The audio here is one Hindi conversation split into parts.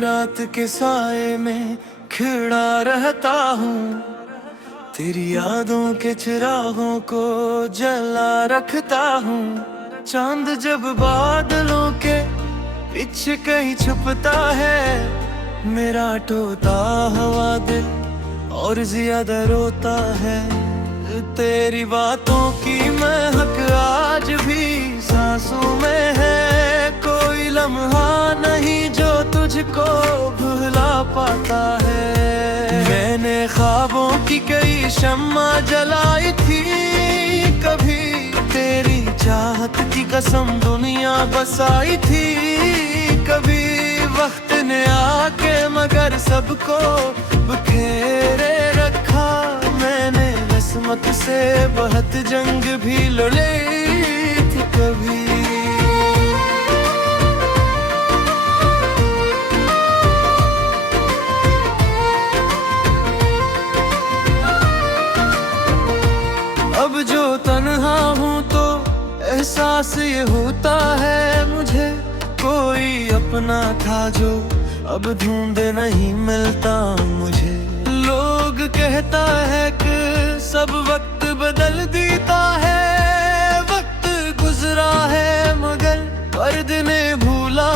रात के साए में खिड़ा रहता हूँ, तेरी यादों के चिरागों को जला रखता हूँ। चांद जब बादलों के पीछे कहीं छुपता है, मेरा टोता हवा दिल और ज्यादा रोता है। तेरी बातों की महक आज भी सांसों में है, कोई लम्हा नहीं जो तुझको भुला पाता है। मैंने ख्वाबों की कई शम्मा जलाई थी, कभी तेरी चाहत की कसम दुनिया बसाई थी। कभी वक्त ने आके मगर सबको बिखेरे रखा, मैंने किस्मत से बहुत जंग भी लड़ी थी कभी। अब जो तन्हा हूँ तो एहसास ये होता है मुझे, कोई अपना था जो अब ढूंढे नहीं मिलता मुझे। लोग कहता है कि सब वक्त बदल देता है, वक्त गुजरा है मगर पर्द ने भूला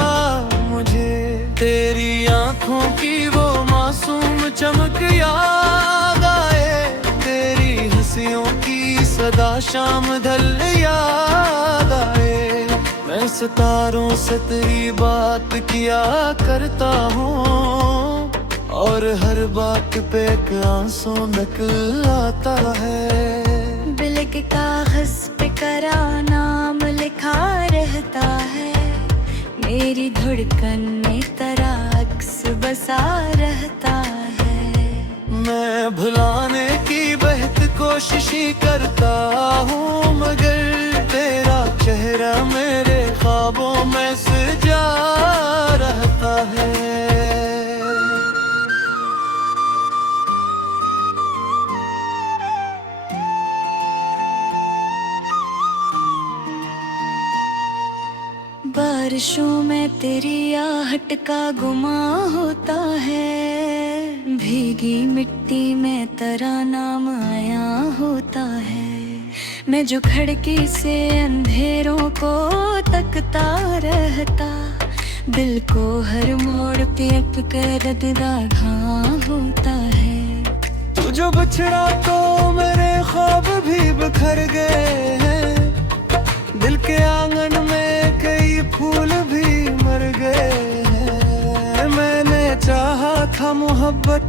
मुझे। तेरी आंखों की वो मासूम चमक याद आए, तेरी हंसियों की सदा शाम ढल याद आए। मैं सितारों से तेरी बात किया करता हूँ, और हर बात पे एक आंसू निकल आता है। दिल के कागज पे करा नाम लिखा रहता है, मेरी धड़कन में तेरा अक्स बसा रहता है। मैं भुलाने की बहुत कोशिश ही करता हूँ, मगर तेरा चेहरा मेरे ख्वाबों में सजा रहता है। बारिशों में तेरी आहट का गुमा होता है, भीगी मिट्टी में तेरा नाम आया होता है। मैं जो खिड़की से अंधेरों को तकता रहता, दिल को हर मोड़ पे कर दगा होता है। तू जो बिछड़ा तो मेरे ख्वाब भी बिखर गए हैं, दिल के आंगन में कई फूल भी मर गए हैं। मैंने चाहा था मोहब्बत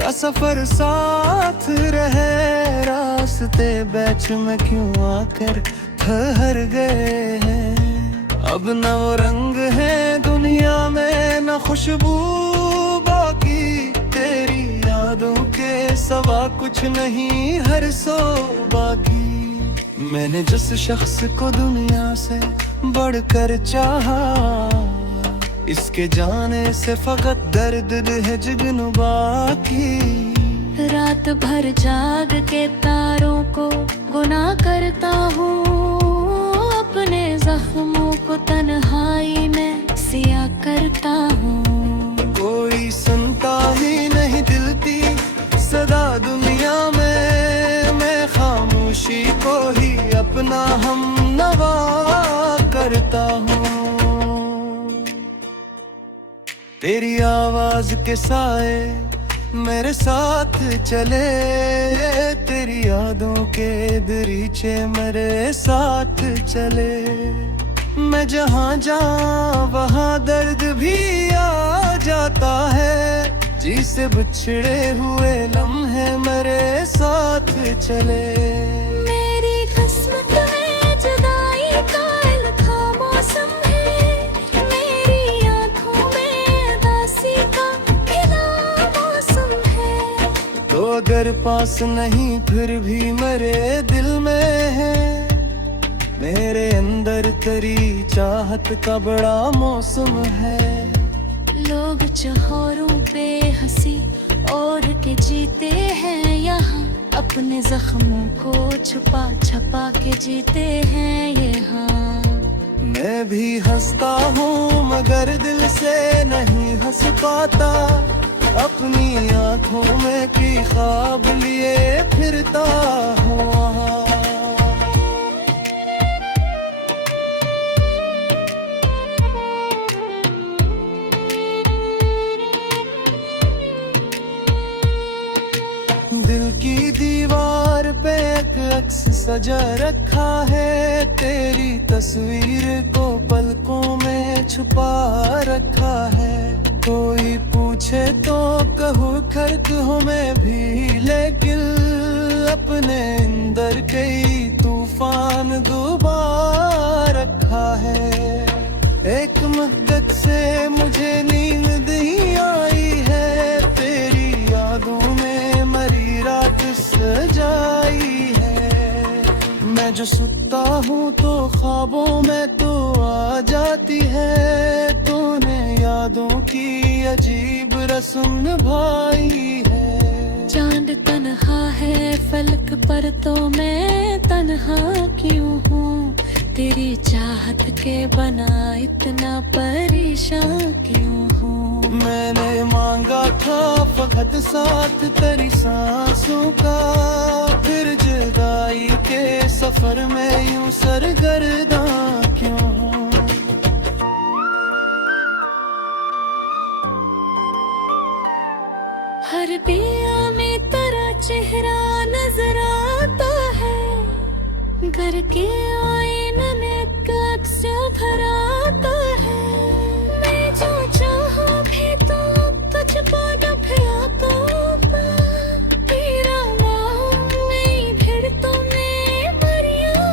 का सफर साथ रहे, रास्ते बीच में क्यों आकर ठहर गए हैं। अब न वो रंग है दुनिया में न खुशबू बाकी, तेरी यादों के सिवा कुछ नहीं हर सो बाकी। मैंने जिस शख्स को दुनिया से बढ़कर चाहा, इसके जाने से फकत दर्द है जुगनू बाकी। रात भर जाग के तारों को गुनाह करता हूँ, अपने जख्मों को तन्हाई में सिया करता हूँ। कोई सुनता ही नहीं दिल की सदा दुनिया में, मैं खामोशी को ही अपना हम नवा करता हूँ। तेरी आवाज के साए मेरे साथ चले, तेरी यादों के दरीचे मेरे साथ चले। मैं जहाँ जाऊँ वहाँ दर्द भी आ जाता है, जिसे बिछड़े हुए लम्हे मेरे साथ चले। मेरी किस्मत में जुदाई का लिखा मौसम है, मेरी आँखों में उदासी का खिला मौसम है। तो अगर पास नहीं फिर भी मेरे दिल में है, मेरे अंदर तेरी चाहत का बड़ा मौसम है। लोग चौहारों पे हंसी और के जीते हैं यहाँ, अपने जख्मों को छुपा छुपा के जीते हैं यहाँ। मैं भी हंसता हूँ मगर दिल से नहीं हंस पाता, अपनी आंखों में की ख्वाब लिए फिरता हूँ वहाँ। दिल की दीवार पे एक अक्स सजा रखा है, तेरी तस्वीर को पलकों में छुपा रखा है। कोई पूछे तो कहूँ खर्क हूँ मैं भी, लेकिन अपने अंदर कई तूफान डुबा रखा है। एक मदद से मुझे नींद ही आई है, तेरी यादों में मरी रात सजाई है। मैं जो सुता हूँ तो ख्वाबों में तो आ जाती है, तूने यादों की अजीब रस्म निभाई है। चांद तन्हा है फलक पर तो मैं तन्हा क्यों हूँ, तेरी चाहत के बना इतना परेशान क्यों हूँ। मैंने मांगा था फकत साथ तेरी सांसों का, फिर जुदाई के सफर में यूं सरगर्दा क्यों हूँ। हर पिया में तेरा चेहरा नजर आता है, घर के आईने में अक्स भर आता है। मैं जो चाहा भी तो तुझको ढूंढता तेरा नहीं फिर तो मैं मरिया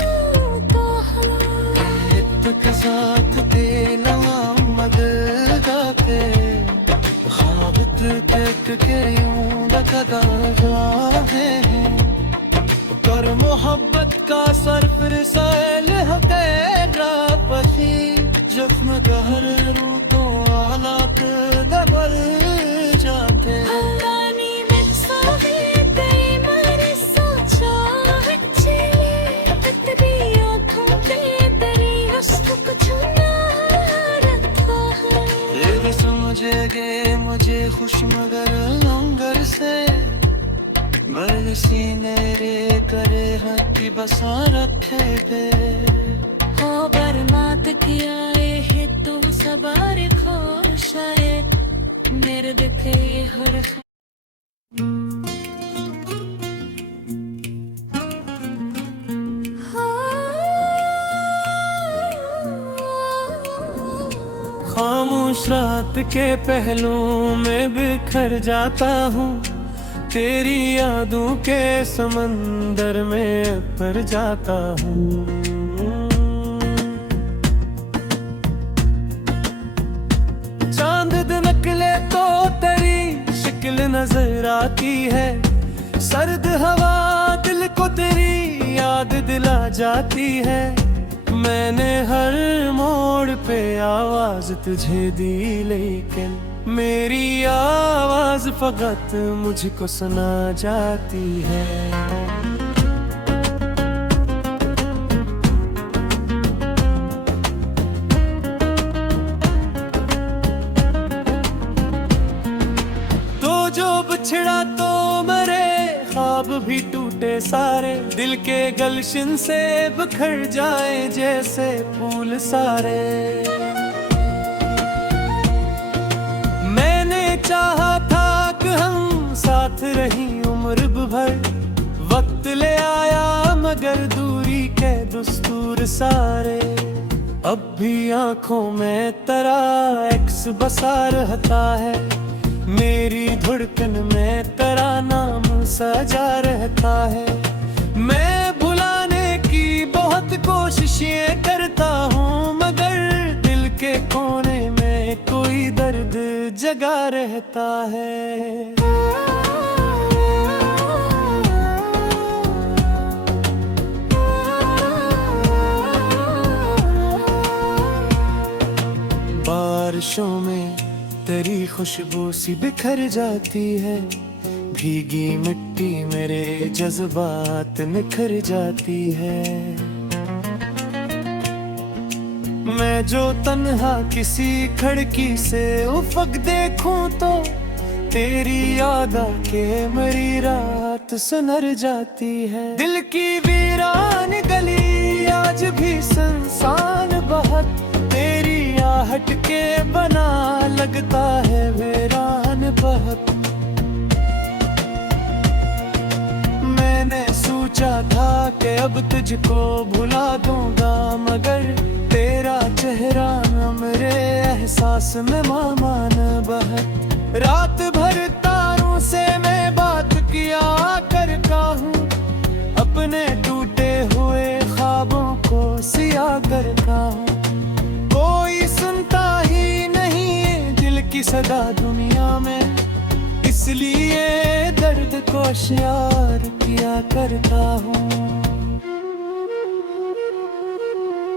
कहाँ। के साथ देना मदद गाते, ख्वाब देख के यूं लगा हैं, कर मोहब्बत का सर फिर साइल है तेरा पसी, जख्म गहर रू तो आलात दबल जाते। हंगानी में सावे तेरी मरे सोचा अच्छे, तेरी आँखों पे तेरी हंसों को छुना रखा है। ये भी समझेगे मुझे खुश मगर लंगर से, मर सीने रे करे हक की बसा रखे पे। हो बर्बाद किया है तू सबार खोश है, मेरे दिखे ये हर खामोश रात के पहलुओं में बिखर जाता हूँ, तेरी यादों के समंदर में पर जाता हूँ। चांद निकले तो तेरी शिक्ल नजर आती है, सर्द हवा दिल को तेरी याद दिला जाती है। मैंने हर मोड़ पे आवाज तुझे दी, लेकिन मेरी आवाज फकत मुझको सुना जाती है। तो जो बिछड़ा तो मरे, ख्वाब भी टूटे सारे, दिल के गलशन से बिखर जाए जैसे फूल सारे। चाहा था कि हम साथ रही उम्र भर, वक्त ले आया मगर दूरी के दस्तूर सारे। अब भी आंखों में तेरा एक्स बसा रहता है, मेरी धड़कन में तेरा नाम सजा रहता है। मैं भुलाने की बहुत कोशिशें करता हूँ, मगर दिल के कोने में कोई दर्द जगा रहता है। बारिशों में तेरी खुशबू सी बिखर जाती है, भीगी मिट्टी मेरे जज्बात निखर जाती है। मैं जो तन्हा किसी खिड़की से उफक देखूं तो तेरी याद आके मेरी रात सुनर जाती है। दिल की वीरान गली आज भी सुनसान बहुत, तेरी आहट के बना लगता है वीरान बहुत। मैंने सोचा था कि अब तुझको भुला दूंगा, मगर तेरा चेहरा न मेरे एहसास में मामान बहुत। रात भर तारों से मैं बात किया करता हूँ, अपने टूटे हुए ख्वाबों को सिया करता हूँ। कोई सुनता ही नहीं है दिल की सदा दुनिया में, इसलिए दर्द को शेयर किया करता हूँ।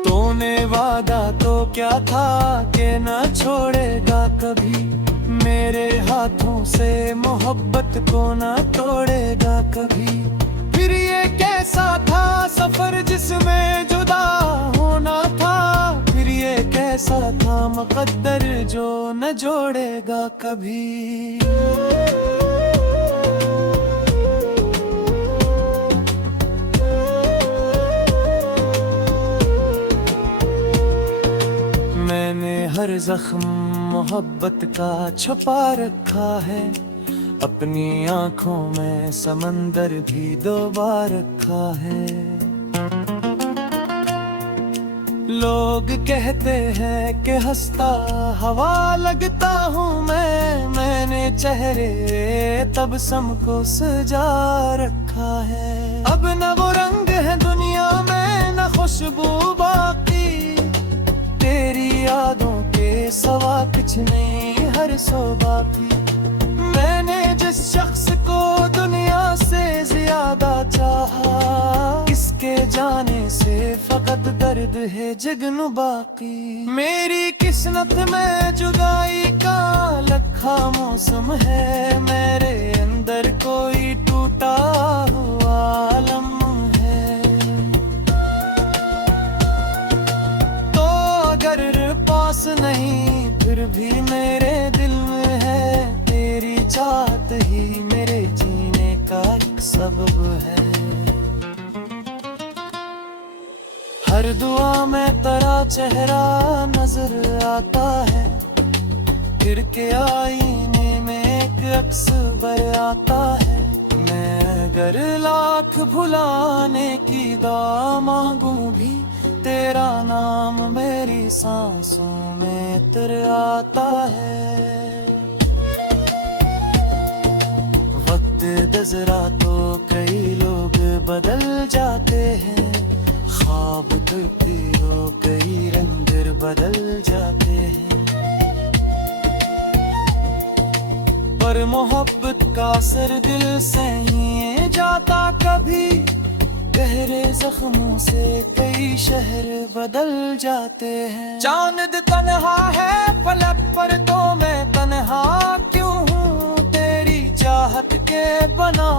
तूने वादा तो क्या था कि न छोड़ेगा कभी, मेरे हाथों से मोहब्बत को न तोड़ेगा कभी। फिर ये कैसा था सफर जिसमें जुदा होना था, फिर ये कैसा था मुकद्दर जो न जोड़ेगा कभी। मैंने हर जख्म मोहब्बत का छुपा रखा है, अपनी आंखों में समंदर भी डुबा रखा है। लोग कहते हैं कि हंसता हवा लगता हूँ मैंने चेहरे तबस्सुम को सजा रखा है। अब न वो रंग है दुनिया में न खुशबू बाकी, तेरी यादों के सवा कुछ नहीं हर सो बाकी। मैंने जिस शख्स को दुनिया से ज्यादा चाहा, इसके जाने से फकत दर्द है जुगनू बाकी। मेरी किस्मत में जुदाई का लखा मौसम है, मेरे अंदर कोई टूटा हुआ आलम है। तो अगर पास नहीं फिर भी मेरे दिल में है, तेरी चाहत ही मेरे जीने का एक सबब है। हर दुआ में तेरा चेहरा नजर आता है, फिर के आईने में एक अक्स बर आता है। मैं अगर लाख भुलाने की दुआ मांगूं भी, तेरा नाम मेरी सांसों में तर आता है। वक्त गुज़रा तो कई लोग बदल जाते हैं, ख्वाब टूटे हो कई रंग बदल जाते हैं। पर मोहब्बत का असर दिल से ही जाता कभी, गहरे जख्मों से कई शहर बदल जाते हैं। चांद तन्हा है फलक पर तो मैं तन्हा क्यों हूँ, तेरी चाहत के बना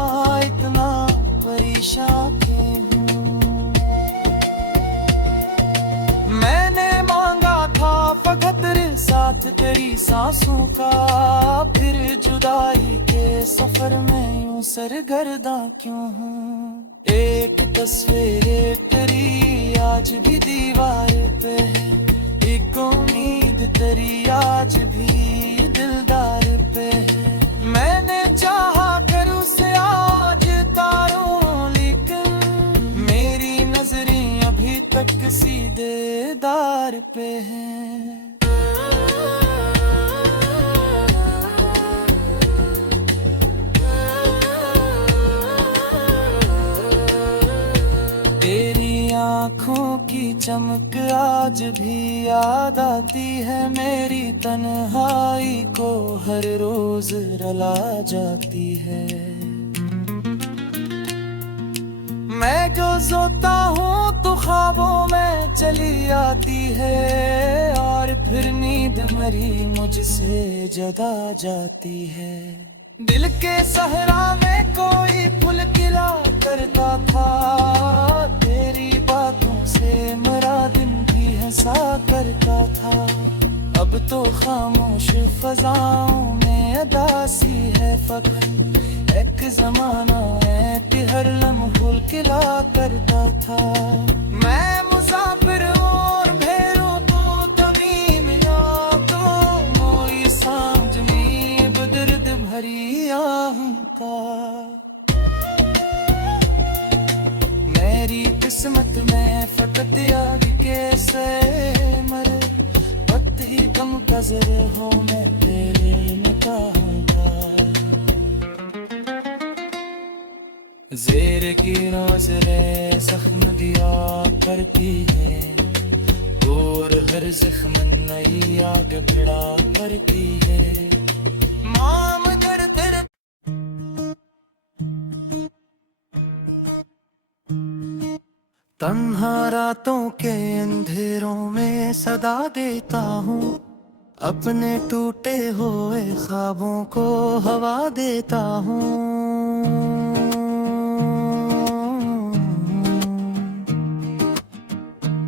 इतना परेशान क्यों हूँ। मैंने मांगा था फकत साथ तेरी सांसों का, फिर जुदाई के सफर में यूं सरगर्दा क्यों हूँ। एक तस्वीर तेरी आज भी दीवार पे है, एक उम्मीद तेरी आज भी दिलदार पे है। मैंने चाहा करूँ से आज तारों, लेकिन मेरी नजरें अभी तक सीधे दार पे हैं। आँखों की चमक आज भी याद आती है, मेरी तन्हाई को हर रोज रुला जाती है। मैं जो सोता हूँ तो ख्वाबों में चली आती है, और फिर नींद मरी मुझसे जगा जाती है। दिल के सहरा में कोई फूल खिला करता था, तेरी बातों से मेरा दिन भी हंसा कर था। अब तो खामोश फजाओं में अदासी है फख्र। एक जमाना है कि हर लम्हा खिला करता था। मैं मुसाफिर और भेरों तो तमीम यादों मोई सामजनी बदर्द भरी आहूं का। मेरी किस्मत में फकत याद कैसे मरे, वक्त ही कम कजर हो मैं तेरे निकाह का। ज़ेर की नज़रें ज़ख्म दिया करती है, और हर ज़ख्म नई आग बढ़ा करती है। माम कर तेरे तन्हा रातों के अंधेरों में सदा देता हूँ, अपने टूटे हुए ख्वाबों को हवा देता हूँ।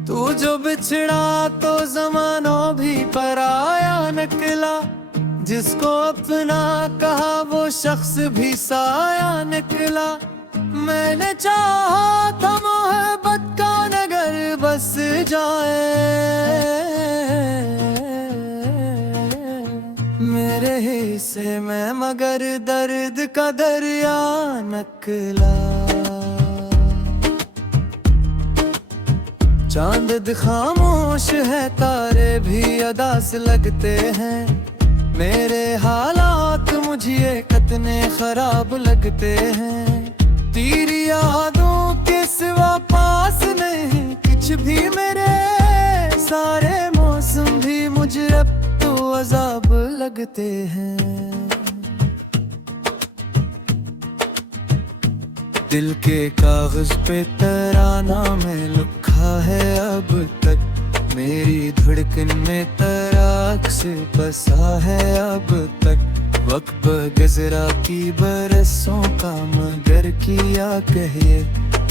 तू जो बिछड़ा तो ज़मानों भी पराया निकला, जिसको अपना कहा वो शख्स भी साया निकला। मैंने चाहा था मोहब्बत का नगर बस जाए, मेरे हिस्से में मगर दर्द का दरिया निकला। चांद खामोश है, तारे भी अदास लगते हैं। मेरे हालात मुझे कितने खराब लगते हैं। तेरी यादों के सिवा पास नहीं कुछ भी मेरे, सारे मौसम भी मुझे अब तो अजाब लगते हैं। दिल के कागज पे तराना में लिखा है अब तक, मेरी धड़कन में तराक से बसा है अब तक। वक्त गुज़रा की बरसों का मगर किया कहिए,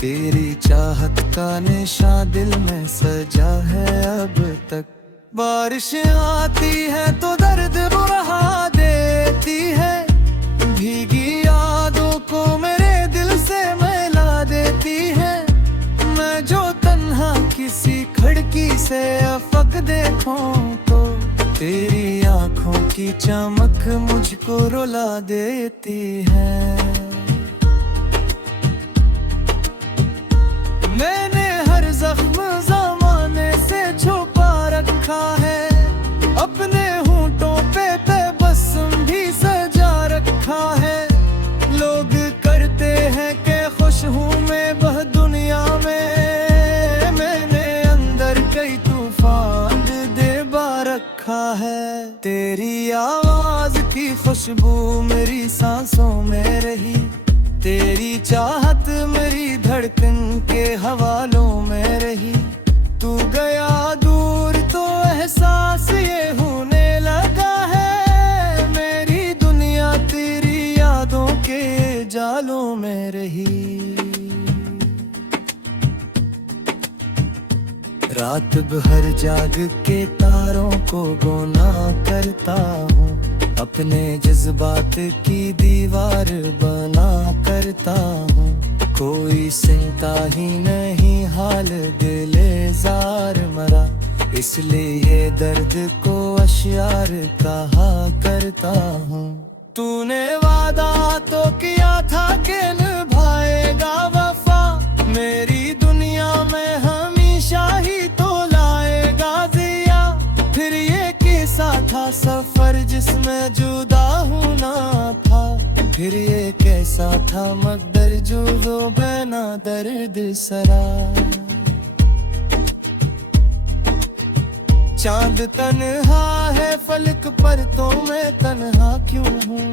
तेरी चाहत का निशान दिल में सजा है अब तक। बारिश आती है तो दर्द बुरा देती है, भीगी यादों को मेरे दिल से मिला देती है। मैं जो तन्हा किसी खिड़की से अफक देखूं तो तेरी आंखों की चमक मुझको रुला देती है। मैंने हर जख्म ज़माने से छुपा रखा है, अपने होंठों पे तबस्सुम भी सजा रखा है। लोग करते हैं कि खुश हूँ मैं वह दुनिया में, मैंने अंदर कई तूफान दबा रखा है। तेरी आवाज की खुशबू मेरी सांसों में रही, तेरी चाहत मेरी धड़कन के हवालों में रही। तू गया दूर तो एहसास ये होने लगा है, मेरी दुनिया तेरी यादों के जालों में रही। रात भर जाग के तारों को गोना करता हूँ, अपने जज्बात की दीवार बना करता हूँ। कोई सुनता ही नहीं हाल दिले जार मरा, इसलिए ये दर्द को अश्यार कहा करता हूँ। तूने वादा तो किया था कि निभाएगा वफा, मेरी दुनिया में हमेशा ही तो लाएगा जिया। फिर ये कैसा था सफर जिसमें जुदा होना था, फिर ये कैसा था मगर जो बना दर्द सरा। चांद तन्हा है फलक पर तो मैं तन्हा क्यों हूँ,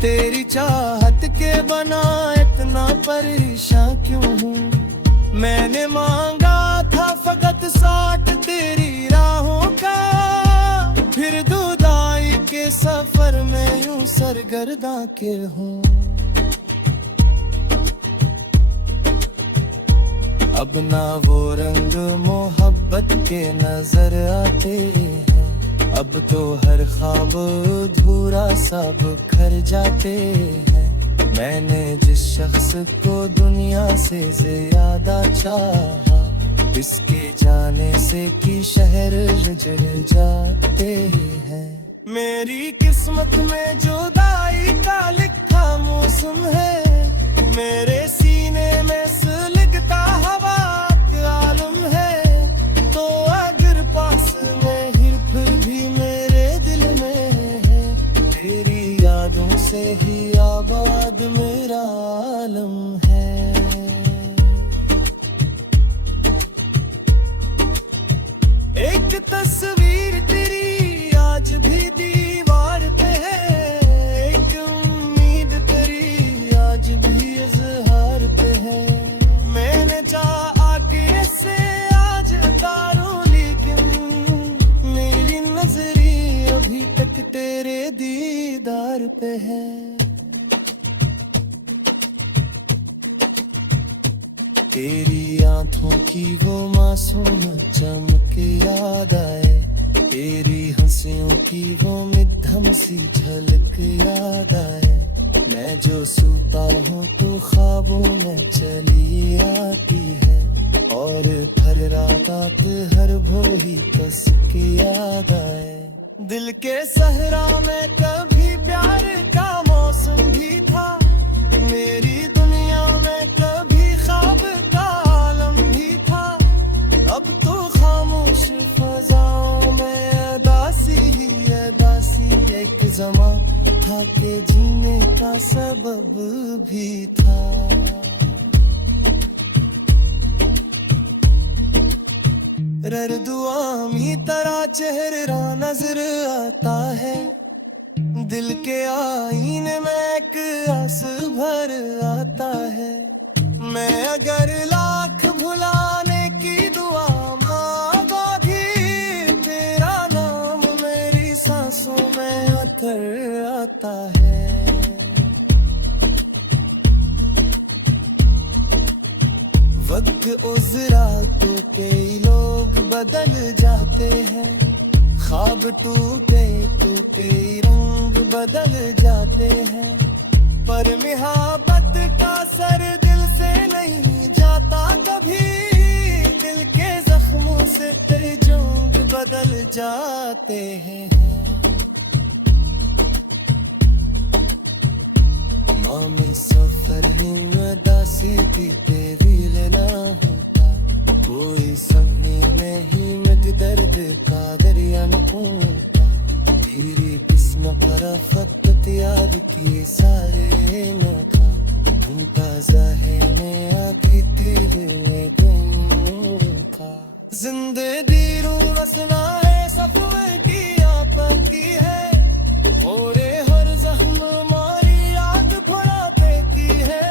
तेरी चाहत के बना इतना परेशान क्यों हूँ। मैंने मांगा था फकत साथ तेरी राहों का, फिर जुदाई के सफर में यूं सरगर्दा के हूँ। अब ना वो रंग मोहब्बत मोहब्बत के नजर आते हैं। अब तो हर ख्वाब अधूरा सा बिखर जाते हैं। मैंने जिस शख्स को दुनिया से ज्यादा चाहा, इसके जाने से कि शहर जल जाते हैं। मेरी किस्मत में जुदाई का लिखा मौसम है। मेरे सीने में सुलगता हवा का आलम है। तो अगर पास में ही फिर भी मेरे दिल में है। तेरी यादों से ही आबाद मेरा आलम है। एक तस्वीर तेरी आज भी दीवार पे है। एक उम्मीद तेरी आज भी इज़हार पे है। मैंने चाहा कि इससे आज उतारूं, लेकिन मेरी नजरी अभी तक तेरे दीदार पे है। तेरी आंखों की वो मासूम चमक याद आए। तेरी हंसियों की वो मध्यम सी झलक याद आए। मैं जो सूता हूँ तो ख्वाबों में चली आती है। और हर रात हर भोरी कस के याद आए। दिल के सहरा में कभी प्यार का मौसम भी था। मेरी दुनिया में कभी ख्वाब का आलम भी था। अब तो खामोश फजाओं में अदासी ही अदासी एक ज़मां था के जीने का सबब भी था। रर दुआमी तरह चेहरा नजर आता है। दिल के आईने में एक आस भर आता है। मैं अगर लाख भुलाने की दुआ मांगोगी, तेरा नाम मेरी सांसों में उतर आता है। वक्त उजरा तो कई लोग बदल जाते हैं। ख्वाब टूटे तो कई रंग बदल जाते हैं। पर मोहब्बत का सर दिल से नहीं जाता कभी। दिल के जख्मों से तेरे जोंग बदल जाते हैं। मामी सफर ही मदासी थी तेरी लेना होता। कोई संगी नहीं मग दर्द का दरिया न होता। तेरी किस्म पर फकत याद किए सारे न था। ताजा है मैं आखिर तेरे में गई था। जिंदगी रू रसना है सफर की आपकी है। मोरे हर जख्म मारी याद भुला देती है।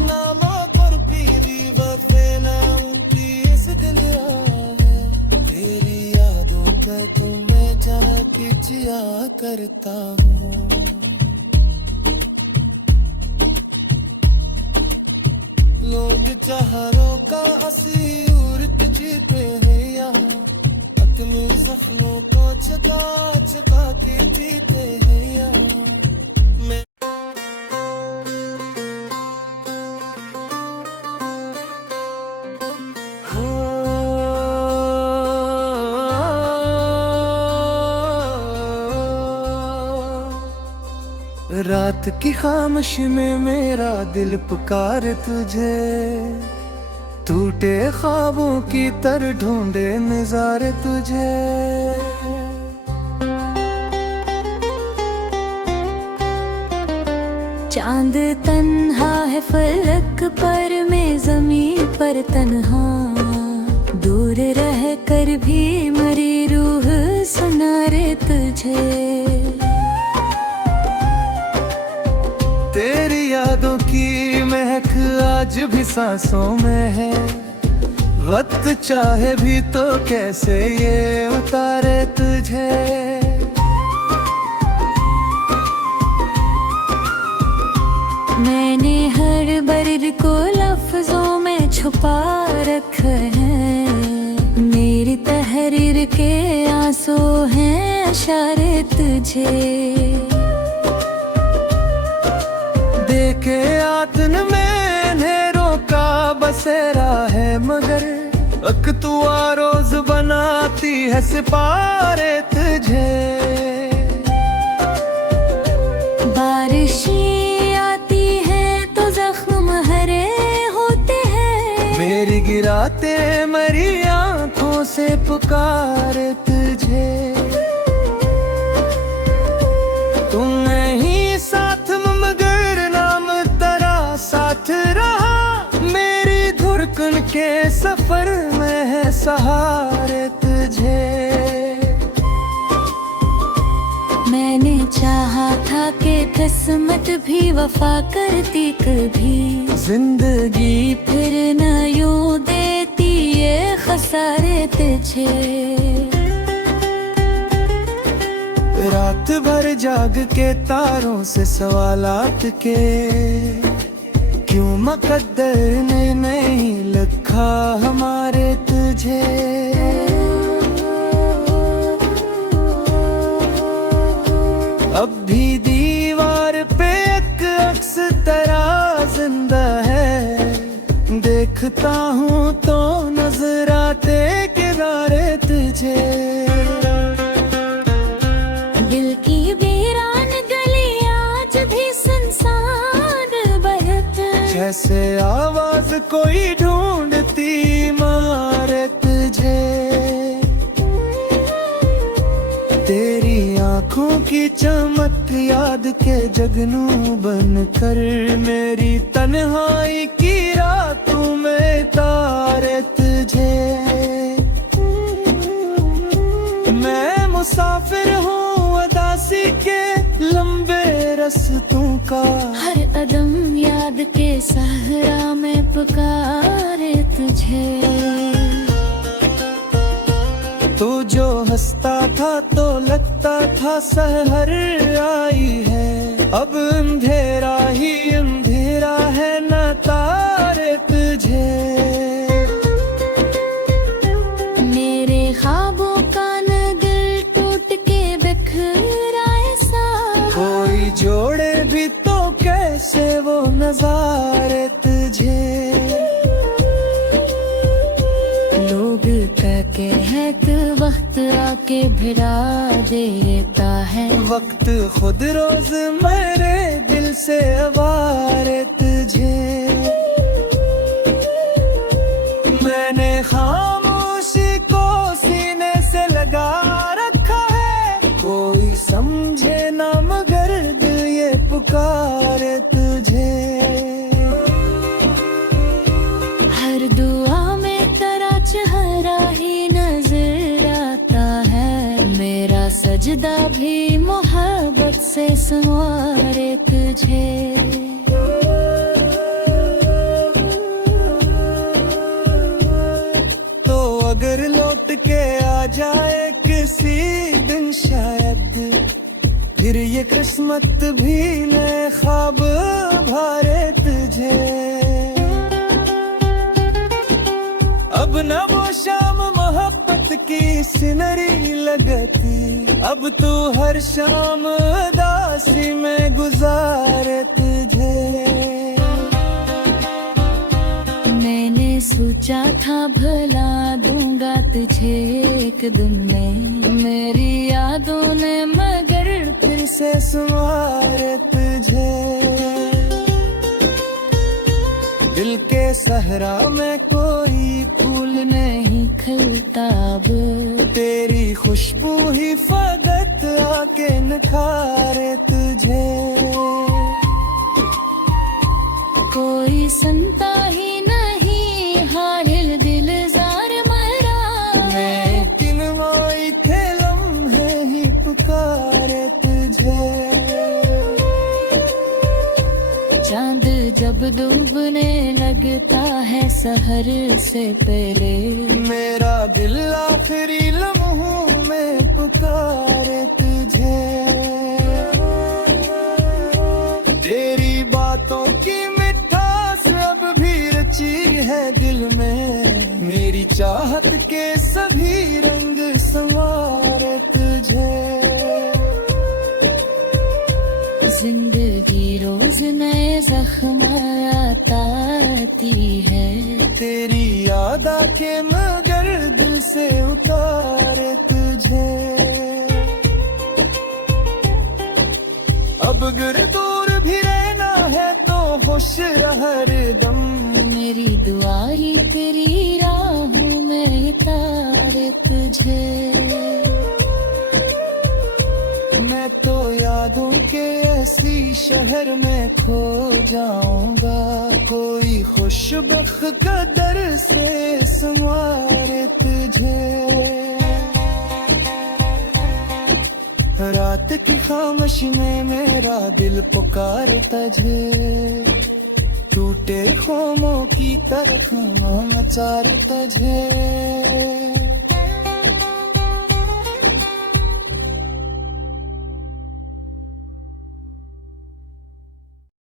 नामा पर पीरी वफे नाम की इस दिल है। तेरी यादों का तो मैं जाके जिया करता हूँ। लोग चाहरों का असीरत जीते हैं यहाँ। अपने सपनों को चुका चुका के जीते हैं यहाँ। मैं रात की खामोशी में मेरा दिल पुकार तुझे। टूटे ख्वाबों की तरह ढूंढे नजारे तुझे। चांद तन्हा है फलक पर, मैं ज़मीन पर तन्हा। दूर रह कर भी मेरी रूह सुना रे तुझे। तेरी यादों की महक आज भी सांसों में है। वक्त चाहे भी तो कैसे ये उतारे तुझे। मैंने हर बर्द को लफ्जों में छुपा रखा है। सौ हैं इशारे तुझे। देखे आतन में अंधेरों का बसेरा है, मगर अकतुआ रोज बनाती है सिपारे तुझे। बारिशें आती हैं तो जख्म हरे होते हैं, मेरी गिराते मरी आंखों से पुकारे तुझे। तुम नहीं साथ मगर नाम तेरा साथ रहा, मेरी धुरकन के सफर में है सहारे तुझे। मैंने चाहा था कि किस्मत भी वफा करती कभी, जिंदगी फिर न यूं देती ये खसारे तुझे। रात भर जाग के तारों से सवालात के, क्यों मुकद्दर ने नहीं लिखा हमारे तुझे। अब भी दीवार पे एक अक्स तेरा जिंदा है, देखता हूँ तो नजर आते किनारे तुझे। दिल की वीरान गली आज भी सुनसान बहत, जैसे आवाज कोई ढूंढती मारे तुझे। तेरी आंखों की चमक याद के जगनू बनकर, मेरी तन्हाई की रातों में तारे तुझे। मैं मुसाफिर हूँ अदासी के लंबे रस्तों का, हर अदम याद के सहरा में पुकारे तुझे। तू जो हंसता था तो लगता था सहर आई है, अब अंधेरा ही अंधेरा है न तारे तुझे। मेरे ख्वाबों का नगर टूट के बिखरा ऐसा, कोई जोड़े भी तो कैसे वो नजारे तुझे। लोग कहते हैं कि वक्त आके भिड़ा देता है, वक्त खुद रोज मेरे दिल से अवारे तुझे। मैंने खामोशी को सीने से लगा रखा है, कोई समझे ना मगर दिल ये पुकारे तुझे। हर दुआ में तेरा चेहरा ही नजर आता है, मेरा सजदा भी मोहब्बत से संवारे तुझे। तो अगर लौट के आ जाए किसी दिन शायद, फिर ये किस्मत भी नए ख्वाब भारे तुझे। अब न वो शाम मोहब्बत की सिनरी लगती, अब तू हर शाम उदासी में गुजारे तुझे। मैंने सोचा था भला दूंगा तुझे एक दिन में, मेरी यादों ने मगर फिर से संवारे तुझे। दिल के सहरा में कोई फूल नहीं खिलता अब, तेरी खुशबू ही फगत आके निखारे तुझे। कोई सुनता ही नहीं हालिल दिल जार मरा, मैं किनवाई थे लम्हे ही पुकारे तुझे। चांद जब डूबने लगता है सहर से पहले, मेरा दिल आखिरी लम्हों में पुकारे तुझे। तेरी बातों की मिठास अब भी रची है दिल में, मेरी चाहत के सभी रंग संवारे नए जख्म आती है। तेरी याद आके मगर दिल से उतारे तुझे। अब अगर दूर भी रहना है तो खुश रह हरदम। मेरी दुआ ही तेरी राहों में तारे तुझे। मैं तो यादों के ऐसी शहर में खो जाऊंगा। कोई खुशबख्त कदर से संवारे तुझे। रात की खामोशी में मेरा दिल पुकार तुझे। टूटे ख्वाबों की तरह मचार तुझे।